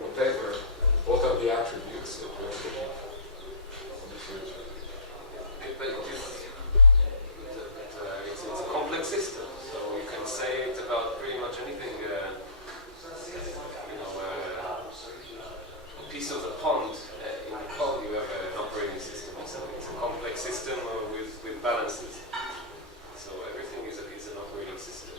whatever, what are the attributes that we are looking for the future? But it's a complex system, so you can say it about pretty much anything. A piece of the pond, in the pond you have an operating system. It's a complex system with balances. So everything is an operating system.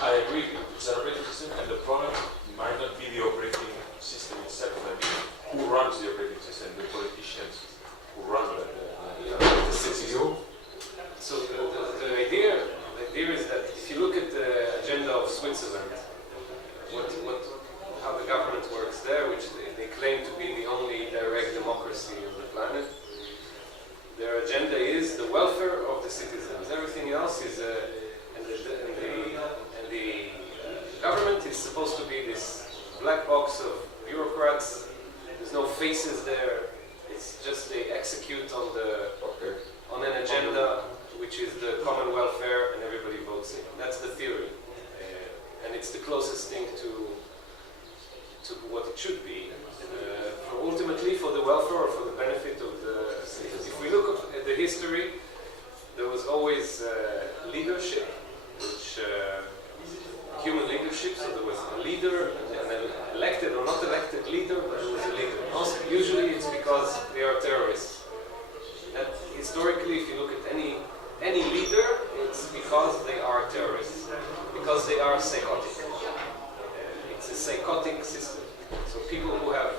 I agree, it's an operating system, and the problem might not be the operating system itself. I mean, who runs the operating system? The politicians who run the CTO? So the idea is that if you look at the agenda of Switzerland, how the government works there, which they claim to be the only direct democracy on the planet, their agenda is the welfare of the citizens. Everything else is, and the government is supposed to be this black box of bureaucrats. There's no faces there. It's just they execute on an agenda, which is the common welfare, and everybody votes in. That's the theory, and it's the closest thing to what it should be, ultimately for the welfare or for the benefit of the citizens. If we look at the history, there was always leadership, which human leadership. So there was a leader, an elected or not elected leader, but there was a leader. Usually it's because they are terrorists. And historically, if you look at any leader, it's because they are terrorists, because they are psychotic. It's a psychotic system. So people who have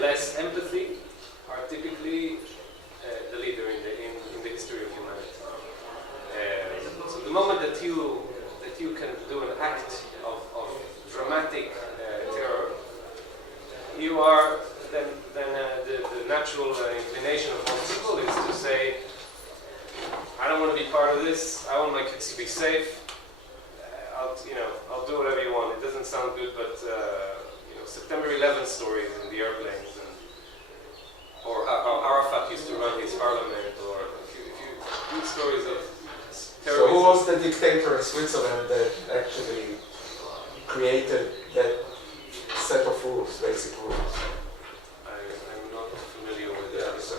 less empathy are typically the leader in the history of humanity. So the moment that you can do an act of dramatic terror, you are then the natural inclination of most people is to say, I don't want to be part of this. I want my kids to be safe. I'll do whatever you want. It doesn't sound good, but September 11 stories in the airplanes, or how Arafat used to run his parliament, or if you read stories of terrorism. So who was the dictator in Switzerland that actually created that set of rules, basic rules? I'm not familiar with that. So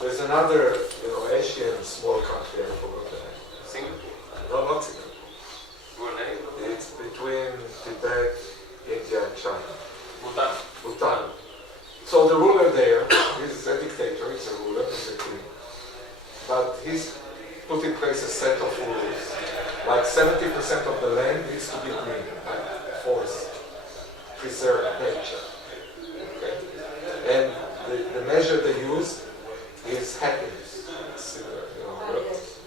there's another, Asian small country, I forgot the name. Singapore? No, not Singapore. Brunei? It's between Tibet, India and China. Bhutan. So the ruler there is a dictator, he's a ruler, he's a king. But he's put in place a set of rules. Like 70% of the land needs to be green, like forest, preserve nature. Okay? And the measure they use is happiness.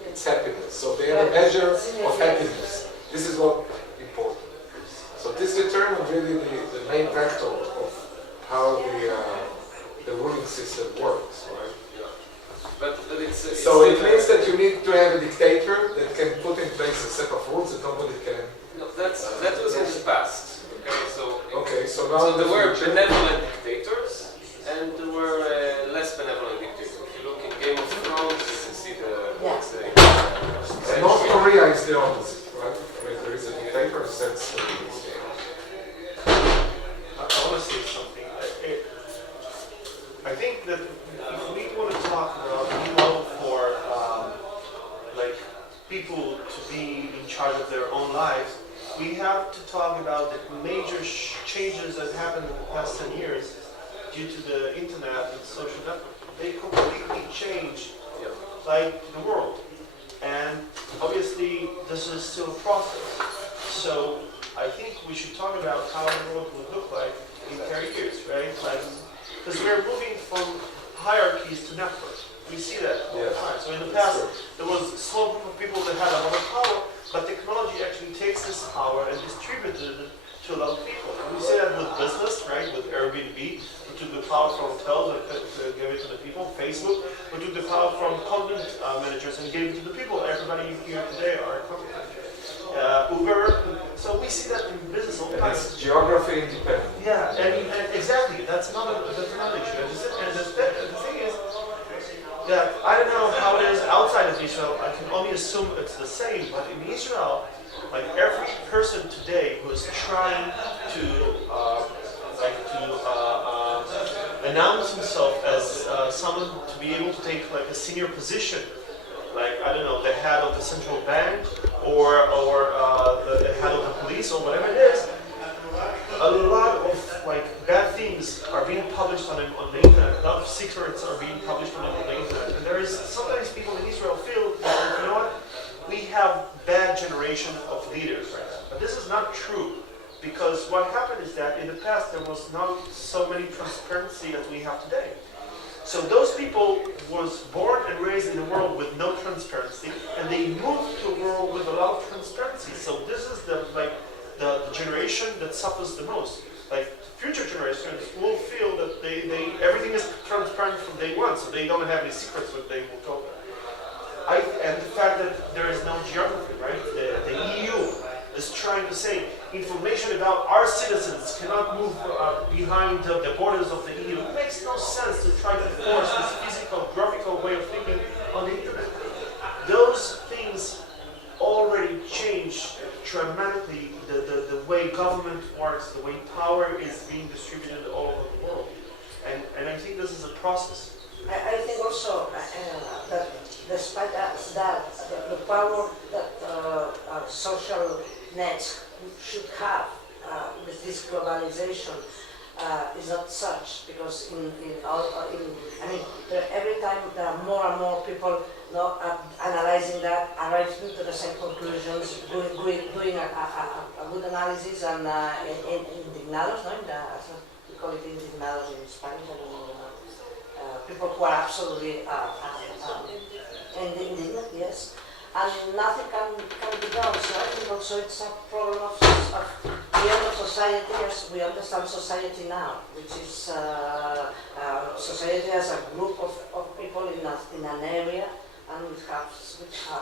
It's happiness. So they have a measure of happiness. This is what important. So this determines really the main vector of how the ruling system works, right? Yeah. But it's so it means that you need to have a dictator that can put in place a set of rules that nobody can. No, that was in the past. So now there were benevolent dictators, and there were less benevolent dictators. If you look in Game of Thrones, you can see and North Korea is the opposite, right? There is a dictator who sets the rules. I want to say something. I think that if we want to talk about for people to be in charge of their own lives, we have to talk about the major changes that happened in the past 10 years due to the internet and social network. They completely changed the world. And obviously this is still a process. So I think we should talk about how the world would look like in 10 years, right? Because we're moving from hierarchies to networks. We see that all the time. So in the past, there was a small group of people that had a lot of power, but technology actually takes this power and distributed it to a lot of people. And we see that with business, right? With Airbnb, we took the power from hotels and gave it to the people. Facebook, we took the power from content managers and gave it to the people. Everybody here today are content. Uber. So we see that in business all the time. It's geography independent. Yeah, and exactly. That's another issue. And the thing is that I don't know how it is outside of Israel. I can only assume it's the same. But in Israel, every person today who is trying to announce himself as someone to be able to take like a senior position, like I don't know, the head of the central bank or the head of the police or whatever it is, a lot of like bad things are being published on the internet. A lot of secrets are being published on the internet, and there is sometimes people in Israel feel that, you know what, we have bad generation of leaders right now. But this is not true, because what happened is that in the past there was not so many transparency as we have today. So those people was born and raised in a world with no transparency, and they moved to a world with a lot of transparency. So this is the generation that suffers the most. Like future generations will feel that everything is transparent from day one, so they don't have any secrets when they will go there. And the fact that there is no geography, right? The EU is trying to say information about our citizens cannot move behind the borders of the EU. It makes no sense to try to force this physical, graphical way of thinking on the internet. Those things already change dramatically the way government works, the way power is being distributed all over the world. And I think this is a process. I think also that despite that the power that social nets should have with this globalization is not such, because every time there are more and more people analyzing that, arriving to the same conclusions, doing a good analysis and indignados, we call it indignados in Spanish, I don't know. People who are absolutely indignant, yes, and nothing can be done. So I think also it's a problem of the end of society as we understand society now, which is society as a group of people in an area, and which have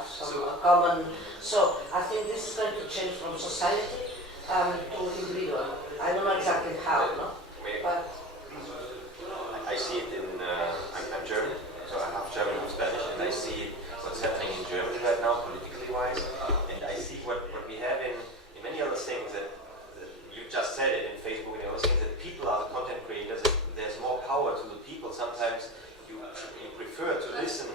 some common. So I think this is going to change from society to individual. I don't know exactly how, no, but. I see it in, I'm German, so I have German and Spanish, and I see what's happening in Germany right now, politically wise, and I see what we have in many other things that you just said it in Facebook and other things, that people are the content creators, there's more power to the people. Sometimes you prefer to listen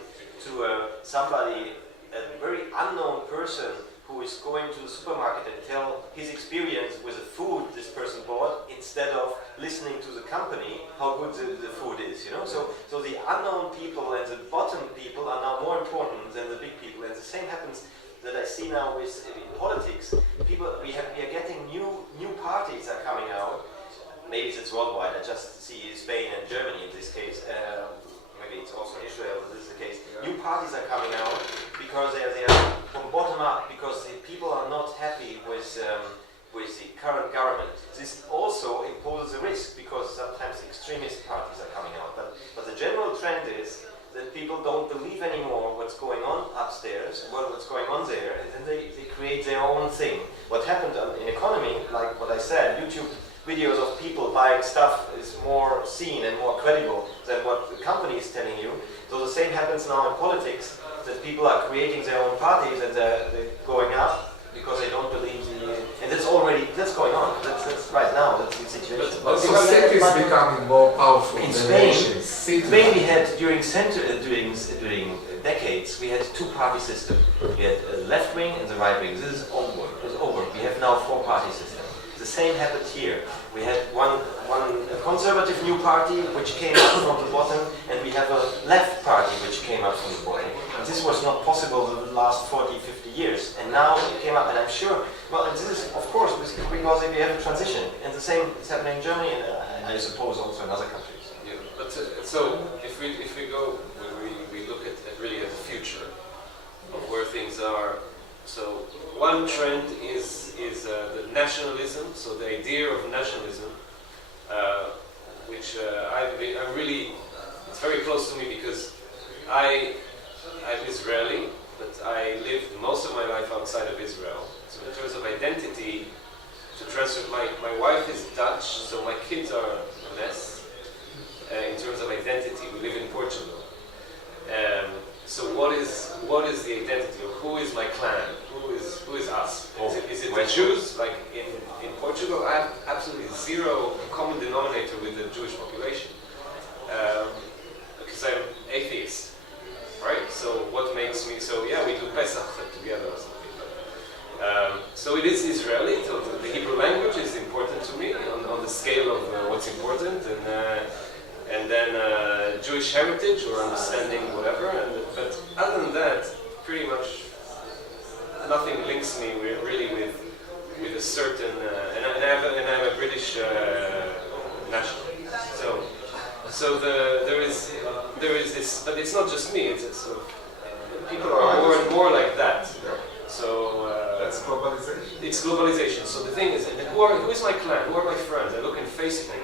to somebody, a very unknown person who is going to the supermarket and tell his experience with the food this person bought, instead of listening to the company how good the food is, you know. So the unknown people and the bottom people are now more important than the big people, and the same happens that I see now with in politics. People, we are getting new parties are coming out. Maybe it's worldwide. I just see Spain and Germany in this case. Maybe it's also Israel, but this is the case. New parties are coming out because they are from bottom up, because the people are not happy with the current government. This also imposes a risk, because sometimes extremist parties are coming out. But the general trend is that people don't believe anymore what's going on upstairs, what's going on there, and then they create their own thing. What happened in economy, like what I said, YouTube videos of people buying stuff is more seen and more credible than what the company is telling you. So the same happens now in politics, that people are creating their own parties and they're going up because they don't believe and that's going on. That's right now, that's the situation. Also cities becoming more powerful in than Spain, nations. Spain we had during decades, we had two-party system. We had a left wing and the right wing. This is over. It was over. We have now four-party system. The same happened here. We had one conservative new party which came up from the bottom, and we have a left party which came up from the bottom. And this was not possible in the last 40, 50 years. And now it came up, and I'm sure, well, this is of course because we have a transition. And the same is happening in Germany, and I suppose also in other countries. Yeah, but so if we go, we look at really at the future of where things are. So one trend is the nationalism. So the idea of nationalism, which I'm really, it's very close to me, because I'm Israeli, but I lived most of my life outside of Israel. So in terms of identity, to transfer, my wife is Dutch, so my kids are a mess. In terms of identity, we live in Portugal. So what is the identity? Who is my clan? Who is us? Is it the Jews? Like in Portugal, I have absolutely zero common denominator with the Jewish population. because I'm atheist, right? So what makes me, so yeah, we do Pesach together or something. So it is Israeli, so the Hebrew language is important to me on the scale of what's important, and then Jewish heritage or understanding whatever, but other than that, pretty much nothing links me really with a certain, and I'm a British national. So there is this, but it's not just me. It's sort of, people are more and more like that. So That's globalization. it's globalization. So the thing is, and who is my clan? Who are my friends? I look in Facebook,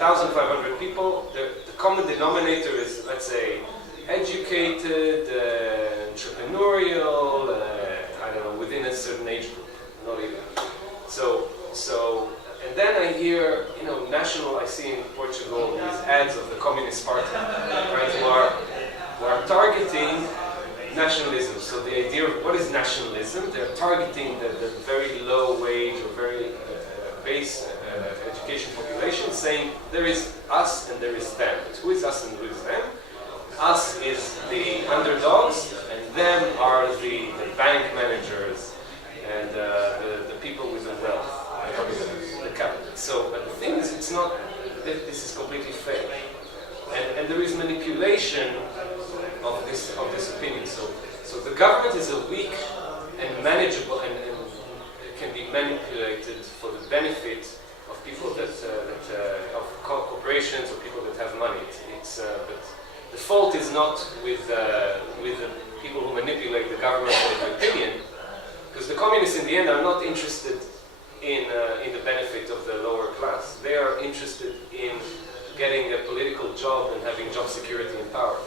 1,500 people. The common denominator is, let's say, educated, entrepreneurial. I don't know, within a certain age group, not even. So, and then I hear, national. I see in Portugal these ads of the Communist Party, right? Who are targeting nationalism. So the idea of what is nationalism? They're targeting the very low wage or very base education population, saying there is us and there is them. But who is us and who is them? Us is the underdogs, and them are the bank managers and the people with the wealth, the capitalists. So, but the thing is, it's not. This is completely fake, and there is manipulation of this opinion. So the government is a weak and manageable and can be manipulated for the benefit of people of corporations or people that have money. But the fault is not with the people who manipulate the government or the opinion, because the communists in the end are not interested in the benefit of the lower class. They are interested in getting a political job and having job security and power.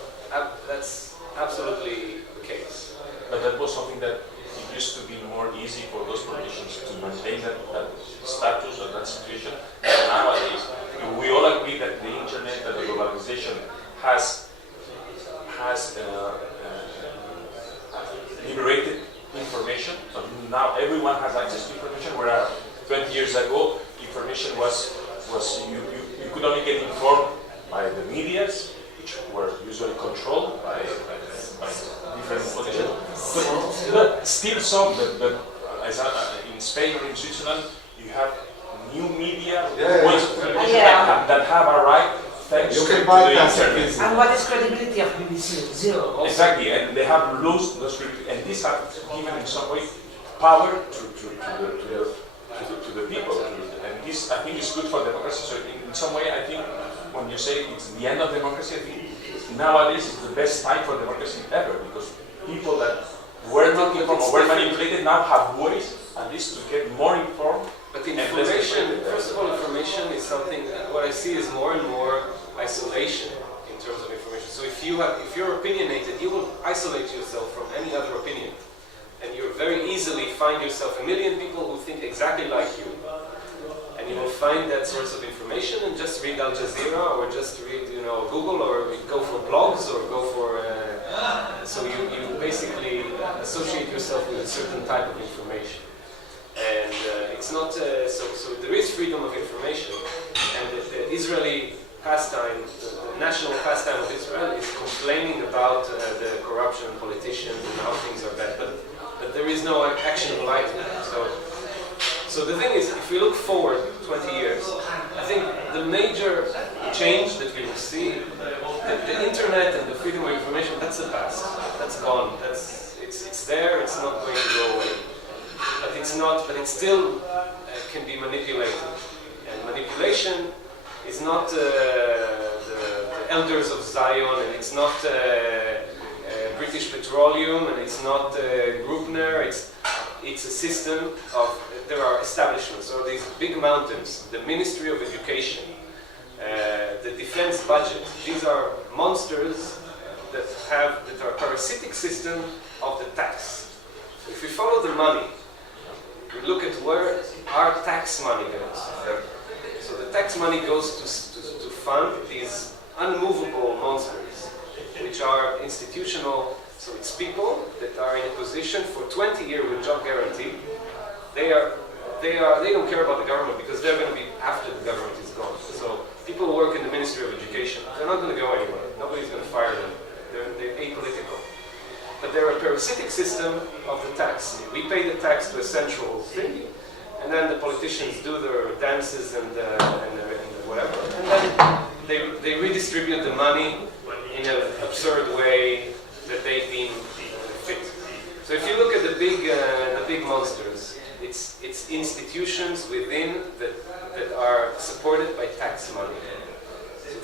That's absolutely the case. But that was something that it used to be more easy for those politicians to maintain that status or that situation. And nowadays, we all agree that the internet and the globalization has liberated information. So now everyone has access to information, whereas 20 years ago, information was you could only get informed by the medias, which were usually controlled by different politicians. But still some, but as in Spain or in Switzerland, you have new media that have arrived thanks to the internet. And what is credibility of BBC? Zero. Exactly, and they have lost those critics, and this has given in some way power to the people, and this I think is good for democracy. So in some way, I think when you say it's the end of democracy, I think nowadays is the best time for democracy ever, because people that were not informed or were manipulated now have ways at least to get more informed. But information, first of all, information is something. What I see is more and more isolation in terms of information. So if you're opinionated, you will isolate yourself from any other opinion, and you very easily find yourself a million people who think exactly like you, and you will find that source of information and just read Al Jazeera or just read Google or go for blogs or go for. So you basically associate yourself with a certain type of information. And it's not, so there is freedom of information, and the Israeli pastime, the national pastime of Israel is complaining about the corruption of politicians and how things are bad, but there is no actionable item. So the thing is, if we look forward 20 years, I think the major change that we will see, the internet and the freedom of information, that's the past, that's gone, it's there, it's not going to go away. But it still can be manipulated. And manipulation is not the elders of Zion, and it's not British Petroleum, and it's not Grubner. It's a system of, there are establishments, or these big mountains, the Ministry of Education, the defense budget. These are monsters that are parasitic system of the tax. If we follow the money, we look at where our tax money goes. So the tax money goes to fund these unmovable monsters, which are institutional. So it's people that are in a position for 20 years with job guarantee. They don't care about the government because they're going to be after the government is gone. So people who work in the Ministry of Education. They're not going to go anywhere. Nobody's going to fire them. They're apolitical. But they're a parasitic system of the tax. We pay the tax to a central thing, and then the politicians do their dances and whatever, and then they redistribute the money in an absurd way that they deem fit. So if you look at the big monsters, it's institutions within that are supported by tax money. So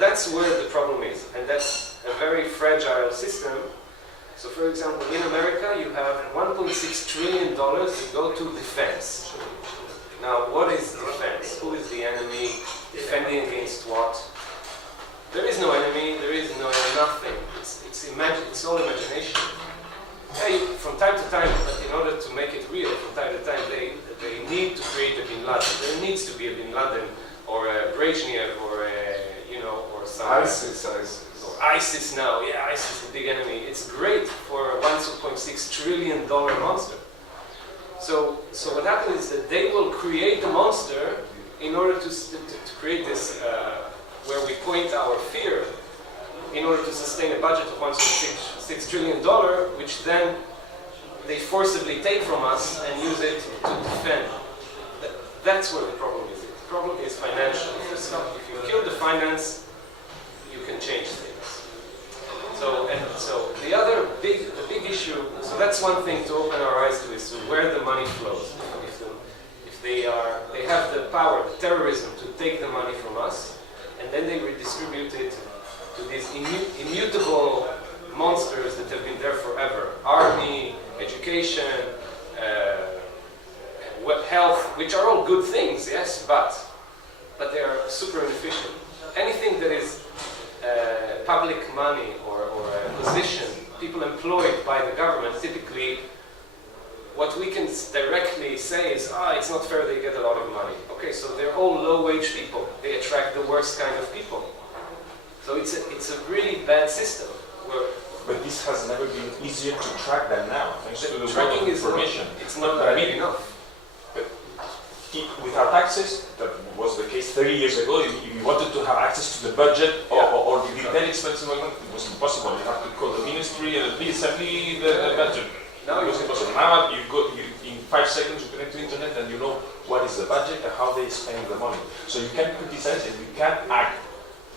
that's where the problem is, and that's a very fragile system. So for example, in America you have $1.6 trillion that go to defense. Now what is defense? Who is the enemy? Defending against what? There is no enemy, there is no nothing. It's all imagination. From time to time, in order to make it real, from time to time they need to create a Bin Laden. There needs to be a Bin Laden or a Brezhnev or or some ISIS. or ISIS now. Yeah, ISIS is the big enemy. It's great for a $1.6 trillion monster. So what happens is that they will create the monster in order to create this where we point our fear in order to sustain a budget of $1.6 trillion, which then they forcibly take from us and use it to defend. That's where the problem is. The problem is financial. If you kill the finance, you can change things. So the big issue. So that's one thing to open our eyes to, is to where the money flows. If they have the power, the terrorism, to take the money from us, and then they redistribute it to these immutable monsters that have been there forever. Army, education, health, which are all good things, yes, but they are super inefficient. Anything that is public money or a position, people employed by the government, typically what we can directly say is, it's not fair, they get a lot of money. Okay, so they're all low-wage people. They attract the worst kind of people. So it's a really bad system. But this has never been easier to track than now, thanks to the tracking is information. It's not enough. But with our taxes, that was the case 30 years ago. If you wanted to have access to the budget or the detailed expenses, it was impossible. You have to call the ministry and please send me the budget. Now it was impossible. Now you in 5 seconds you connect to the internet and you know what is the budget and how they spend the money. So you can criticize it, you can act.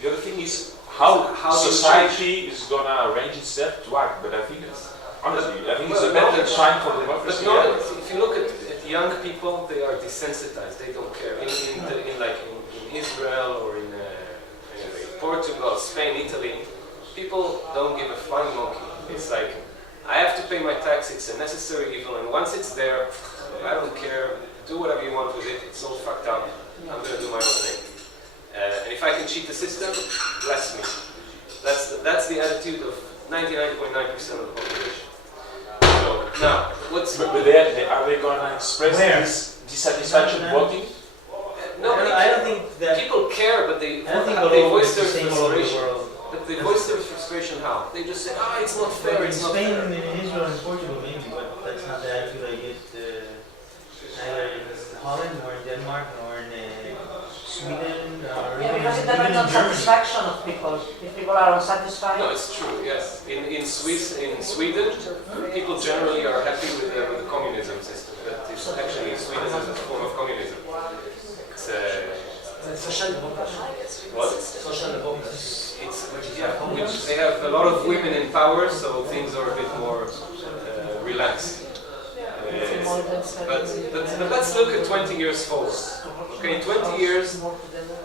The other thing is how society is going to arrange itself to act. But I think it's a better time for democracy. But if you look at young people, they are desensitized. They don't care. In Israel or in Portugal, Spain, Italy, people don't give a flying monkey. It's like, I have to pay my tax. It's a necessary evil, and once it's there, I don't care. Do whatever you want with it. It's all fucked up. I'm going to do my own thing. And if I can cheat the system, bless me. That's the attitude of 99.9% of the population. So now, But are they going to express this dissatisfaction voting? Nobody. I don't think that people care, but they voice their frustration. But they voice their frustration how? They just say, it's not fair. in It's not Spain, fair. in Israel, and Portugal, maybe, but that's not the attitude I get either in Holland, or in Denmark, or in Sweden, or Yeah, even because it in depends on Germany. satisfaction of people. If people are unsatisfied, No, it's true. Yes, in Sweden, people generally are happy with the communism system. But it's actually Sweden is a form of communism. It's Social democracy. what? Social democracy. Which they have a lot of women in power, so things are a bit more relaxed. But let's look at 20 years forward. Okay, in 20 years,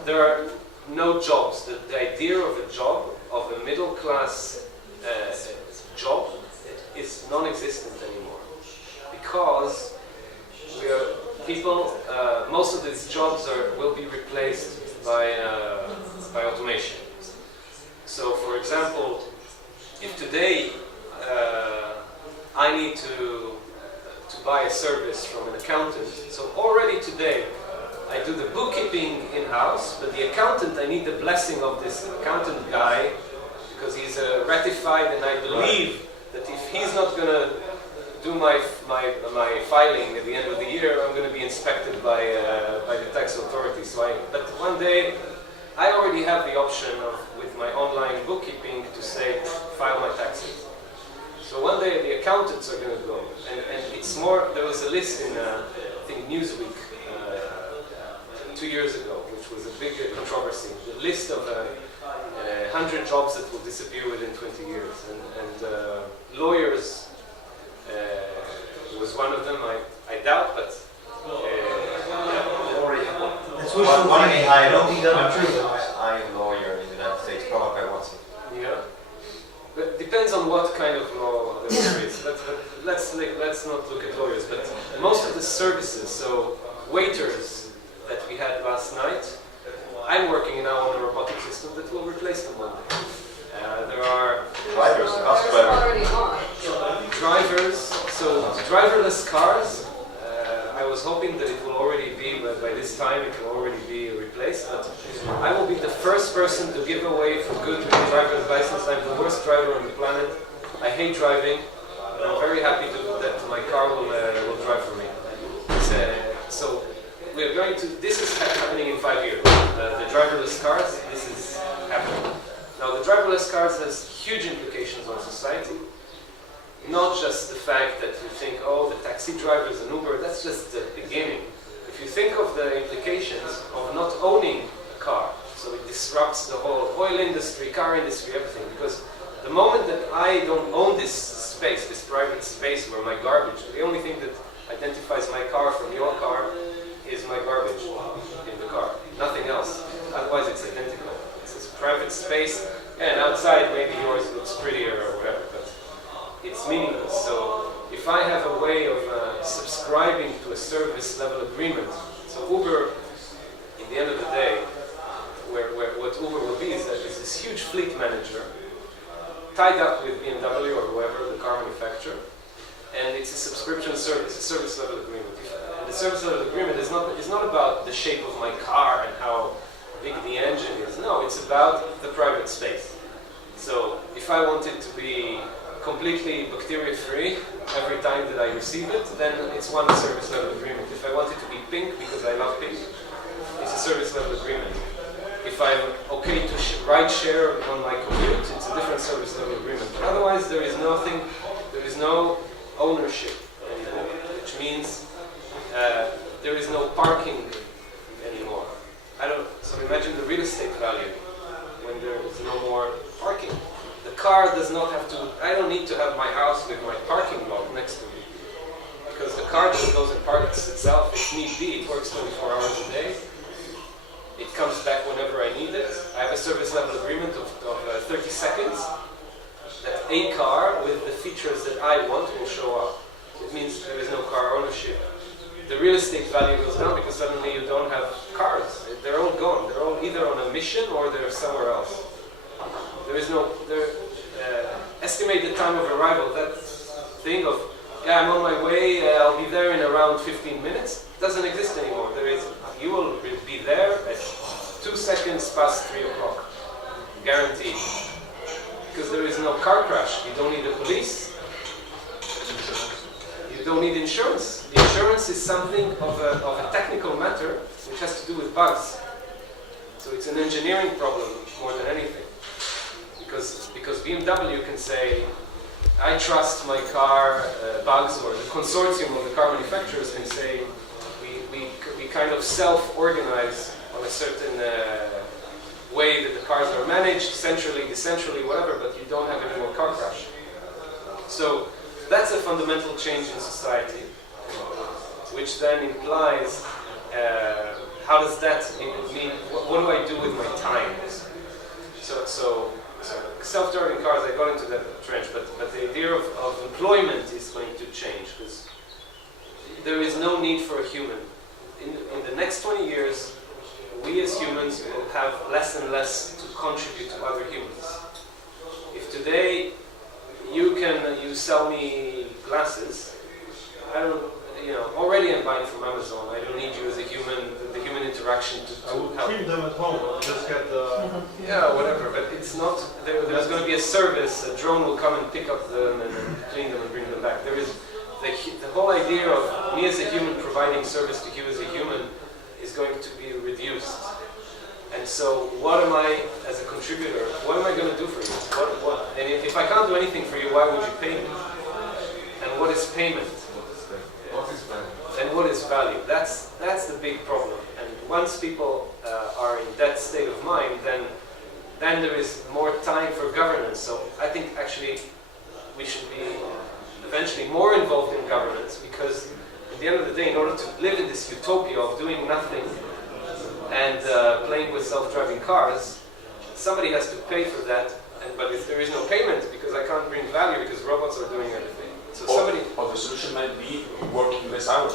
there are no jobs. The idea of a job, of a middle class job, is non-existent anymore. Because most of these jobs will be replaced by automation. So, for example, if today I need to buy a service from an accountant, so already today I do the bookkeeping in-house, but the accountant, I need the blessing of this accountant guy because he's ratified, and I believe that if he's not going to do my filing at the end of the year, I'm going to be inspected by the tax authorities. But one day I already have the option of, with my online bookkeeping, to say, file my taxes. So one day the accountants are going to go, and it's more, there was a list in, I think, Newsweek 2 years ago, which was a big controversy. The list of 100 jobs that will disappear within 20 years. And lawyers was one of them, I doubt, but That's wishful thinking. I don't think that's true. I'm a lawyer in the United States, probably by Watson. yeah. But depends on what kind of law there is. Let's not look at lawyers, but most of the services, so waiters that we had last night, I'm working now on a robotic system that will replace them one day. There are Drivers, bus There's drivers. already on. drivers, so driverless cars. I was hoping that it will already be, but by this time it will already be replaced. But I will be the first person to give away for good my driver's license. I'm the worst driver on the planet. I hate driving. I'm very happy that my car will drive for me. So we're going to. This is happening in 5 years. The driverless cars. This is happening. Now the driverless cars has huge implications on society. Not just the fact that you think, oh, the taxi drivers and Uber, that's just the beginning. If you think of the implications of not owning a car, so it disrupts the whole oil industry, car industry, everything. Because the moment that I don't own this space, this private space where my garbage, the only thing that identifies my car from your car is my garbage in the car, nothing else. Otherwise it's identical. It's this private space, and outside maybe yours looks prettier or whatever, but it's meaningless. So if I have a way of subscribing to a service level agreement, so Uber, in the end of the day, what Uber will be is that it's this huge fleet manager tied up with BMW or whoever, the car manufacturer, and it's a subscription service, a service level agreement. And the service level agreement is not about the shape of my car and how big the engine is. No, it's about the private space. So if I want it to be completely bacteria-free every time that I receive it, then it's one service level agreement. If I want it to be pink because I love pink, it's a service level agreement. If I'm okay to ride share on my commute, it's a different service level agreement. But otherwise, there is no ownership anymore, which means there is no parking anymore. So imagine the real estate value when there is no more parking. The car does not have to, I don't need to have my house with my parking lot next to me. Because the car just goes and parks itself if need be. It works 24 hours a day. It comes back whenever I need it. I have a service level agreement of 30 seconds that a car with the features that I want will show up. It means there is no car ownership. The real estate value goes down because suddenly you don't have cars. They're all gone. They're all either on a mission or they're somewhere else. There is no, estimate the time of arrival, that thing of, yeah, I'm on my way, I'll be there in around 15 minutes, doesn't exist anymore. You will be there at 2 seconds past 3 o'clock, guaranteed. Because there is no car crash, you don't need the police, you don't need insurance. The insurance is something of a technical matter which has to do with bugs. So it's an engineering problem more than anything. Because BMW can say, I trust my car bugs, or the consortium of the car manufacturers can say, we kind of self-organize on a certain way that the cars are managed, centrally, decentrally, whatever, but you don't have any more car crash. So that's a fundamental change in society, which then implies, how does that mean, what do I do with my time? So self-driving cars, I got into that trench, but the idea of employment is going to change, because there is no need for a human. In the next 20 years, we as humans will have less and less to contribute to other humans. If today you sell me glasses, already I'm buying from Amazon. I don't need you as a human, the human interaction to I would help. clean them at home. Just get the. Yeah, whatever. But it's not. There's going to be a service. A drone will come and pick up them and clean them and bring them back. There is the whole idea of me as a human providing service to you as a human is going to be reduced. And so what am I, as a contributor, what am I going to do for you? And if I can't do anything for you, why would you pay me? And what is payment? What is value? And what is value? That's the big problem. And once people are in that state of mind, then there is more time for governance. So I think actually we should be eventually more involved in governance, because at the end of the day, in order to live in this utopia of doing nothing and playing with self-driving cars, somebody has to pay for that. But if there is no payment, because I can't bring value because robots are doing everything. So somebody. Or the solution might be working less hours.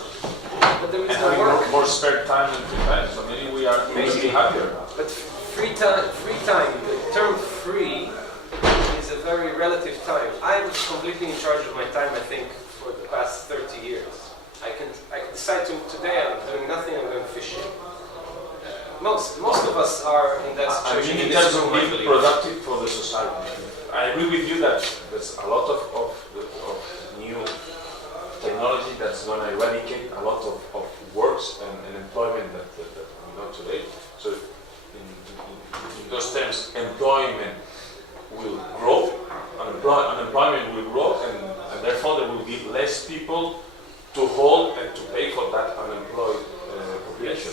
But there is And no having work. more spare time and free time. So maybe we are maybe happier now. But free time, the term free is a very relative time. I'm completely in charge of my time, I think, for the past 30 years. I can decide today I'm doing nothing, I'm going fishing. Most of us are in that I situation. mean, in this terms of room, I being believe. productive for the society, I agree with you that there's a lot of new technology that's going to eradicate a lot of works and employment that we know today. So in those terms, employment will grow, unemployment will grow, and therefore there will be less people to hold and to pay for that unemployed population.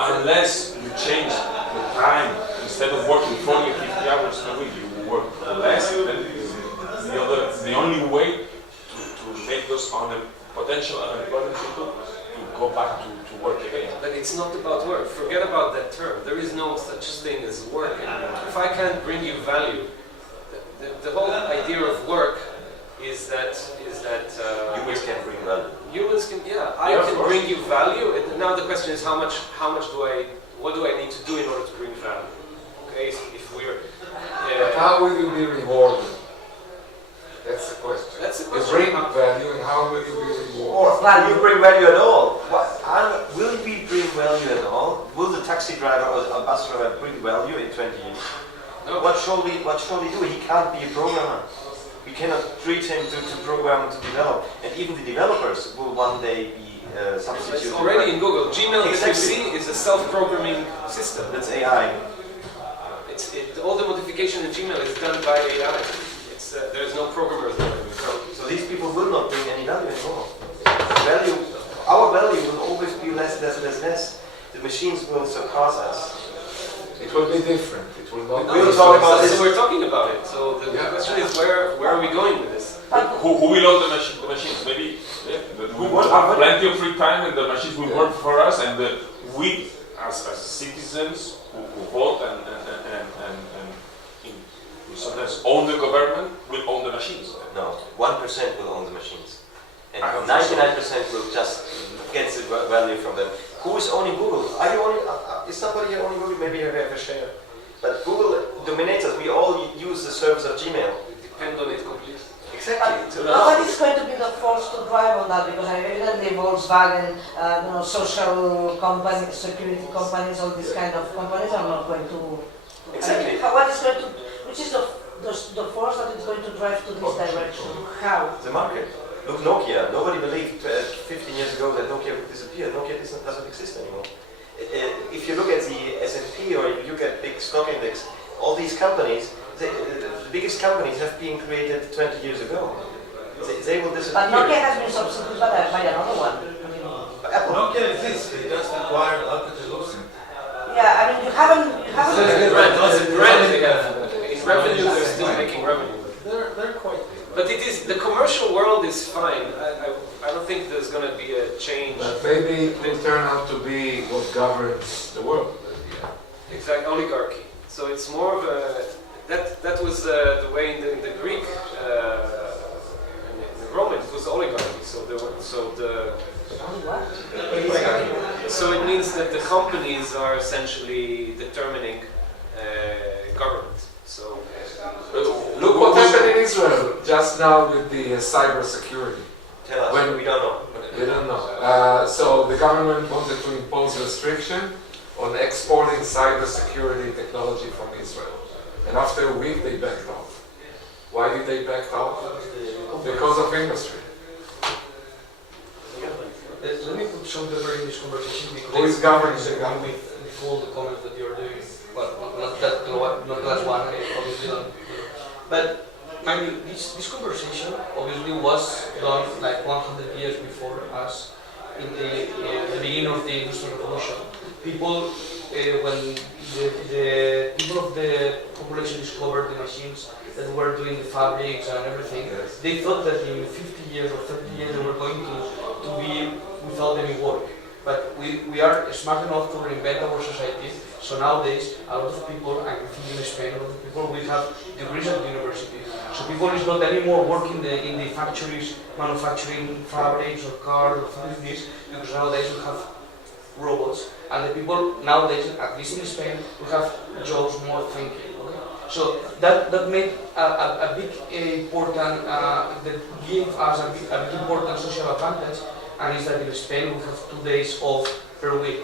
Unless you change the time, instead of working 40 or 50 hours a week, you work less, then the only way to make those potential unemployment people to go back to work again. But it's not about work. Forget about that term. There is no such thing as work anymore. If I can't bring you value, the whole idea of work is that Humans can bring value. humans can, I can bring you value. And now the question is what do I need to do in order to bring value? Okay, so if we're But how will you be rewarded? That's the question. That's the You question. bring value, and how will you be rewarded? Or will you bring value at all? Will we bring value at all? Will the taxi driver or the bus driver bring value in 20 years? No. What shall we do? He can't be a programmer. We cannot treat him to program to develop. And even the developers will one day be It's substituted. already in Google. Gmail, Exactly. as you see, is a self-programming system. That's AI. All the modification in Gmail is done by AI. There's no programmers there. So these people will not bring any value anymore. Our value will always be less. The machines will surpass us. It will be different. It will not. We will talk about this. So we're talking about it. So the question is, where are we going with this? Who will own the machines? Maybe we will have plenty of free time and the machines will work for us, and we as citizens who vote and sometimes own the government will own the machines. No, 1% will own the machines. And 99% will just get the value from them. Who is owning Google? Are you owning, is somebody here owning Google? Maybe you have a share. But Google dominates us. We all use the service of Gmail. We depend on it completely. Exactly. Nobody's going to be the force to drive on that, because evidently Volkswagen, social companies, security companies, all these kind of companies are not going to. Exactly. Which is the force that is going to drive to this direction? How? The market. Look, Nokia. Nobody believed 15 years ago that Nokia would disappear. Nokia doesn't exist anymore. If you look at the S&P or if you look at big stock index, all these companies, the biggest companies have been created 20 years ago. They will disappear. But Nokia has been substituted by another one. Apple. Nokia exists, they just acquired Alcatel-Lucent. Yeah, I mean, you haven't. In revenue, they're still making revenue. They're quite big. But the commercial world is fine. I don't think there's going to be a change. But maybe it will turn out to be what governs the world. Exact oligarchy. So it's more of a that was the way in the Greek, in the Roman, it was oligarchy. So it means that the companies are essentially determining government. So Look what happened in Israel just now with the cyber security. Tell us. When- We don't know. We don't know. So the government wanted to impose restriction on exporting cybersecurity technology from Israel. And after a week, they backed off. Why did they back off? Because of industry. Let me put some pepper in this conversation because Who is governing the I agree government? with all the comments that you're doing. Well, not the last one, obviously not. But mind you, this conversation obviously was done like 100 years before us in the beginning of the Industrial Revolution. People, when the people of the population discovered the machines that were doing the fabrics and everything, they thought that in 50 years or 30 years they were going to be without any work. But we are smart enough to reinvent our society. So nowadays, a lot of people, and I think in Spain, a lot of people will have degrees at the university. So people is not anymore working in the factories, manufacturing fabrics or cars or things like this, because nowadays we have robots, and the people nowadays, at least in Spain, we have jobs more thinking. Okay? So that made a big important, that gave us a big important social advantage, and is that in Spain we have 2 days off per week.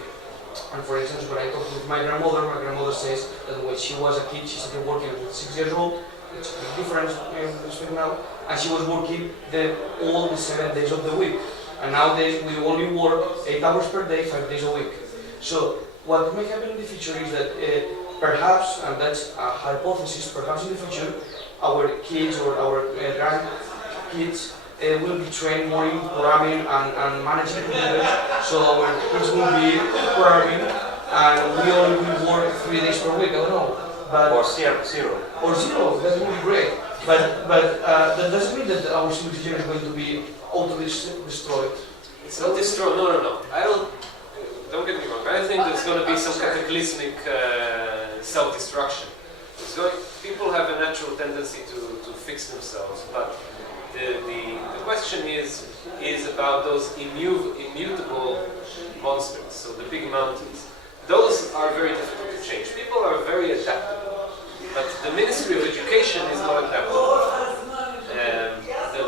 And for instance, when I talk with my grandmother says that when she was a kid, she started working at 6 years old. It's a big difference in Spain now, and she was working all the 7 days of the week. And nowadays we only work 8 hours per day, 5 days a week. So what may happen in the future is that perhaps, and that's a hypothesis, perhaps in the future our kids or our grandkids will be trained more in programming and managing computers. So our kids will be programming, and we only will work 3 days per week. I don't know, but Or zero. or zero. That would be great. But that doesn't mean that our civilization is going to be totally destroyed. It's not destroyed. No. I don't get me wrong. I think there's going to be some cataclysmic self-destruction. People have a natural tendency to fix themselves, but the question is about those immutable monsters. So the big mountains. Those are very difficult to change. People are very adaptable, but the Ministry of Education is not adaptable. The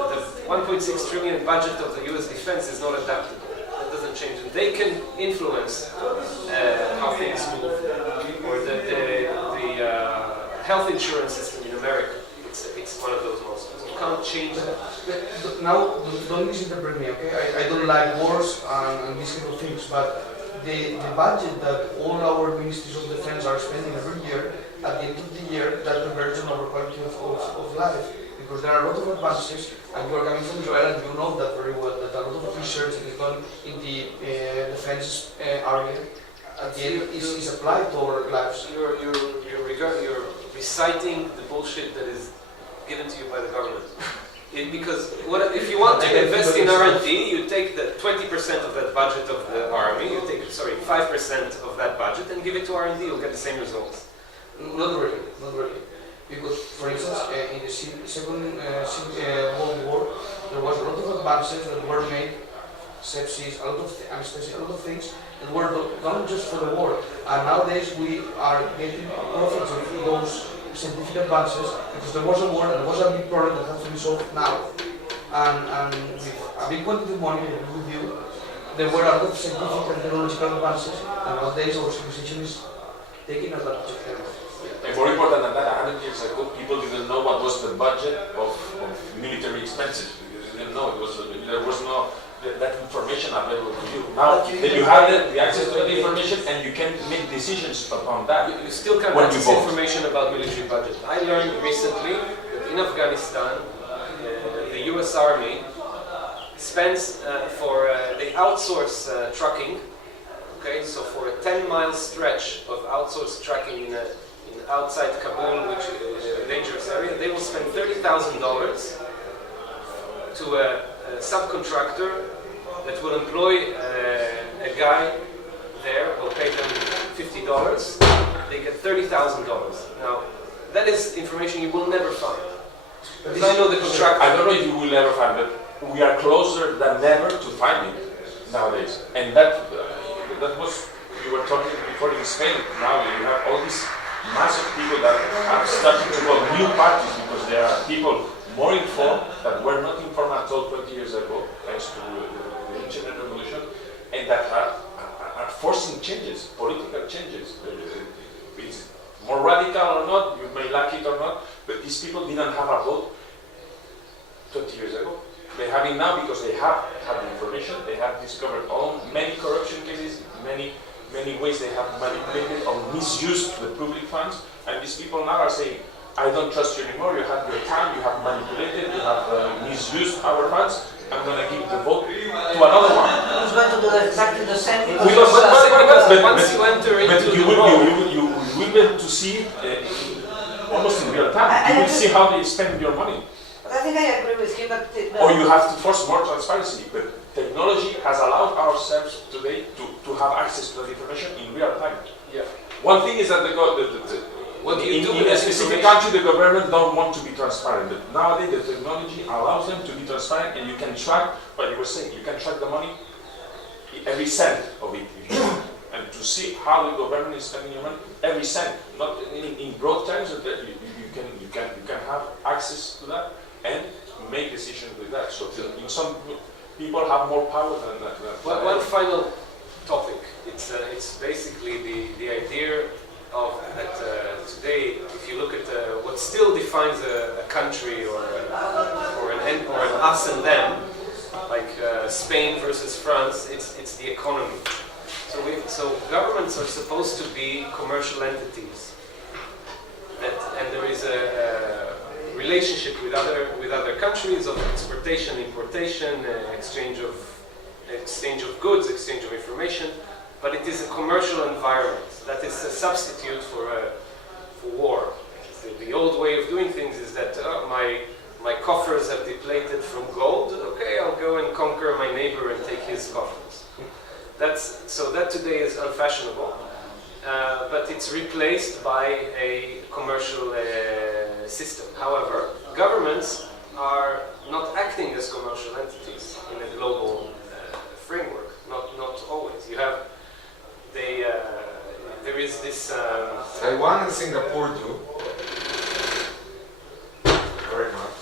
1.6 trillion budget of the US defense is not adaptable. That doesn't change. And they can influence how things move. Or the health insurance system in America. It's one of those monsters. You can't change that. Now, don't misinterpret me, okay? I don't like wars and these kind of things, but the budget that all our ministries of defense are spending every year, at the end of the year, that converges on our quality of life. Because there are a lot of advances, and you are coming from Israel, and you know that very well, that a lot of research is done in the defense area. At the end, is applied to our lives. You're reciting the bullshit that is given to you by the government. Because if you want to invest in R&D, you take the 20% of that budget of the army, you take 5% of that budget and give it to R&D, you'll get the same results. Not really. Because, for instance, in the Second World War, there was a lot of advances that were made, sepsis, a lot of things that were done just for the war. And nowadays we are getting profits of those scientific advances because there was a war and there was a big problem that has to be solved now. And with a big quantity of money with you, there were a lot of scientific and technological advances, and nowadays our civilization is taking advantage of them. And more important than that, 100 years ago, people didn't know what was the budget of military expenses. They didn't know. There was no that information available to you. Now that you have the access to that information and you can make decisions upon that. You still can't access information about military budget. I learned recently that in Afghanistan, the US Army spends they outsource trucking. Okay, so for a 10-mile stretch of outsourced trucking in outside Kabul, which is a dangerous area, they will spend $30,000 to a subcontractor that will employ a guy there, will pay them $50, they get $30,000. Now, that is information you will never find. Because I know the contractor. I don't know if you will ever find it. We are closer than ever to finding it nowadays. And that was, you were talking before in Spain, now you have all these massive people that are starting to go new parties because there are people more informed that were not informed at all 20 years ago, thanks to the internet revolution, and that are forcing changes, political changes. It's more radical or not, you may like it or not, but these people didn't have a vote 20 years ago. They have it now because they have had the information. They have discovered many corruption cases, many ways they have manipulated or misused the public funds. And these people now are saying, I don't trust you anymore. You have your time. You have manipulated. You have misused our funds. I'm going to give the vote to another one. Who's going to do exactly the same? Because once you enter into you the will role, be able to see it almost in real time. You will see how they spend your money. But I think I agree with you, but... Or you have to force more transparency. But technology has allowed ourselves today to have access to that information in real time. Yeah. One thing is that what do you do in with a that specific information? country, the government don't want to be transparent. But nowadays, the technology allows them to be transparent, and you can track what you were saying. You can track the money, every cent of it, if you want, and to see how the government is spending your money, every cent. Not in broad terms, that you can have access to that and make decisions with that. So in some people have more power than that. One final topic. It's basically the idea of that today, if you look at what still defines a country or an us and them, like Spain versus France, it's the economy. So governments are supposed to be commercial entities, and there is a relationship with other countries of exportation, importation, exchange of goods, exchange of information. But it is a commercial environment that is a substitute for war. The old way of doing things is that my coffers have depleted from gold. Okay, I'll go and conquer my neighbor and take his coffers. That today is unfashionable, but it's replaced by a commercial system. However, governments are not acting as commercial entities in a global framework. Not always. You have there is this. Taiwan and Singapore do very much,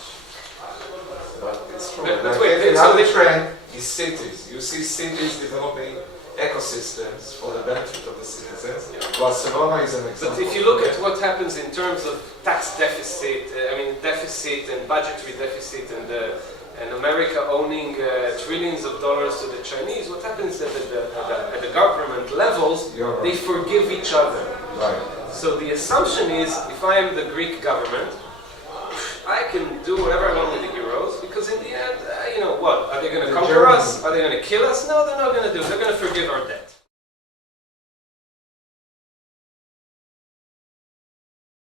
but it's true. But And I wait, think so another they- trend is cities. You see cities developing ecosystems for the benefit of the citizens. Barcelona is an example. But if you look at what happens in terms of tax deficit, deficit and budgetary deficit, and America owning trillions of dollars to the Chinese, what happens at the government levels, You're right. they forgive each other. Right. So the assumption is, if I am the Greek government, I can do whatever I want with the euros, because in the end, what? Are they going to The conquer Germans- us? Are they going to kill us? No, they're not going to do. They're going to forgive our debt.